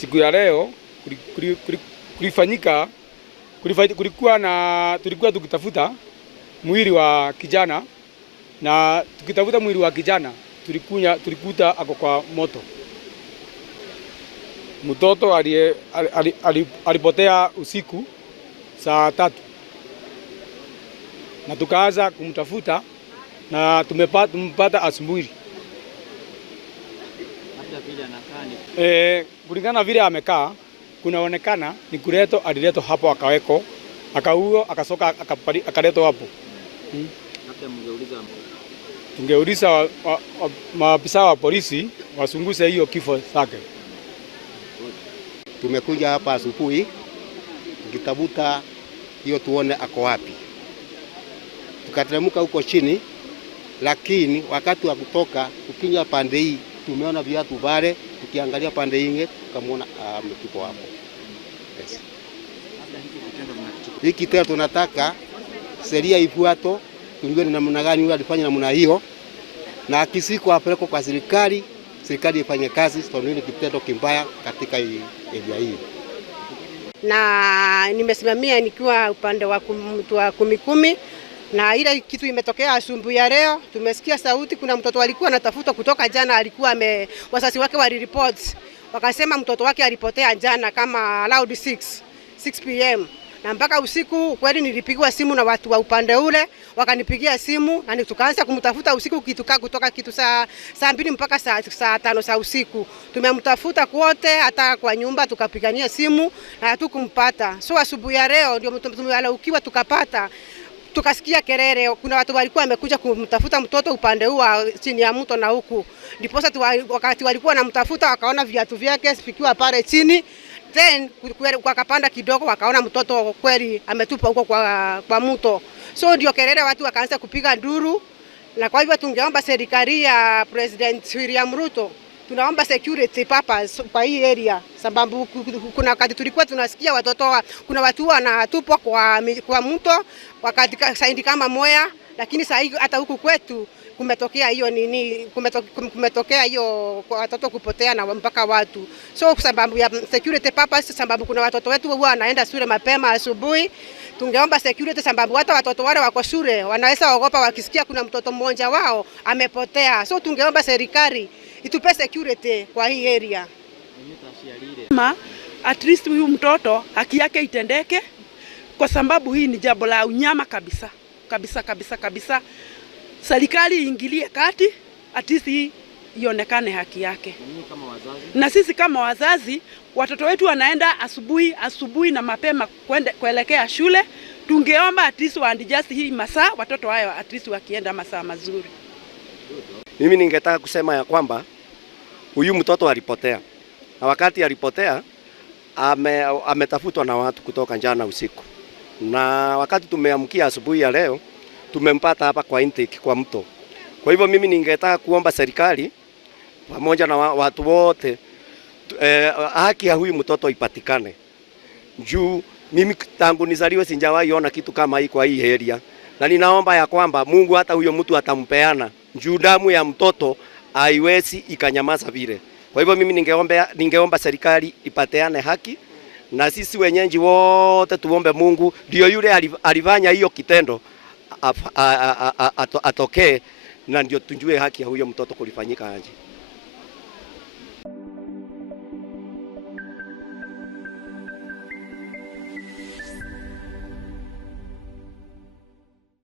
siku ya leo tulikuwa tukitafuta mwili wa kijana, na tukitafuta mwili wa kijana tulikuta ako kwa moto. Mtoto alipotea usiku saa 3 na tukaanza kumtafuta na tumempata asubuhi. Kulingana vile amekaa, kunaonekana ni kuleto alileto hapo akaweko, akauo akasoka akaletwa hapo. Tungeuliza maafisa wa polisi wasunguse hiyo kifo chake. Tumekuja hapa asubuhi tukitafuta hiyo tuone ako wapi. Tukateremka huko chini, lakini wakati wa kutoka tukinya pande hii tumeona viatu vale, tukiangalia pande nyingine tukamwona ametupwa hapo. Yes. Hiki tena tunataka sheria ifuato, tujue ni namna gani yule alifanya namna hiyo, na kisiko apelekwe kwa serikali ifanye kazi kwa nini kitendo kimbaya katika area hii. Na nimesimamia nikiwa upande wa mtu wa 10 na ile kitu imetokea asubuhi ya leo. Tumesikia sauti, kuna mtoto alikuwa anatafuta kutoka jana, alikuwa wazazi wake walireport wakasema mtoto wake alipotea jana kama around 6 pm, na mpaka usiku kweli nilipigwa simu na watu wa upande ule, wakanipigia simu na tukaanza kumtafuta usiku kutoka kitu saa 2 mpaka saa 5 za usiku. Tumemtafuta kwote, hata kwa nyumba tukapigania simu na hatukumpata. So asubuhi ya leo ndio tumelaukiwa tukapata, tukasikia kelele, kuna watu walikuwa wamekuja kumtafuta mtoto upande huu chini ya mto na huku. Ndipo wakati walikuwa wanamtafuta wakaona viatu vyake vikiwa pale chini. Then wakapanda kidogo wakaona mtoto kweli ametupa huko kwa mto. So ndio kelele, watu wakaanza kupiga nduru. Na kwa hivyo tungeomba serikali ya President William Ruto, tunaomba security purpose kwa hii area, sababu kuna wakati tulikuwa tunasikia kuna watu wanatupwa kwa mto wakati saindi kama Moya, lakini sasa hata huku kwetu kumetokea hiyo kumetokea hiyo watoto kupotea na mpaka watu. So sababu ya security purpose, sababu kuna watoto wetu huwa wanaenda shule mapema asubuhi, tungeomba security, sababu hata watoto wale wako shule wanaweza ogopa wakisikia kuna mtoto mmoja wao amepotea. So tungeomba serikali itupe security kwa hii area. At least huyu mtoto haki yake itendeke, kwa sababu hii ni jambo la unyama kabisa. Serikali iingilie kati, at least ionekane haki yake. Na sisi kama wazazi, watoto wetu wanaenda asubuhi na mapema kuelekea shule, tungeomba at least waandijust hii masaa, watoto wao at least wakienda masaa mazuri. Mimi ningetaka kusema ya kwamba huyu mtoto alipotea, na wakati alipotea ametafutwa na watu kutoka jana usiku, na wakati tumeamkia asubuhi ya leo tumempata hapa kwa intake kwa mto. Kwa hivyo mimi ningetaka kuomba serikali pamoja na watu wote haki ya huyu mtoto ipatikane. Juu mimi tangu nizaliwe sijawahi ona kitu kama hii kwa hii area, na ninaomba ya kwamba Mungu hata huyo mtu atampeana, juu damu ya mtoto haiwezi ikanyamaza vile. Kwa hivyo mimi ningeomba serikali ipateane haki, na sisi wenyeji wote tuombe Mungu ndio yule alifanya hiyo kitendo atokee, na ndio tujue haki ya huyo mtoto kulifanyika aje.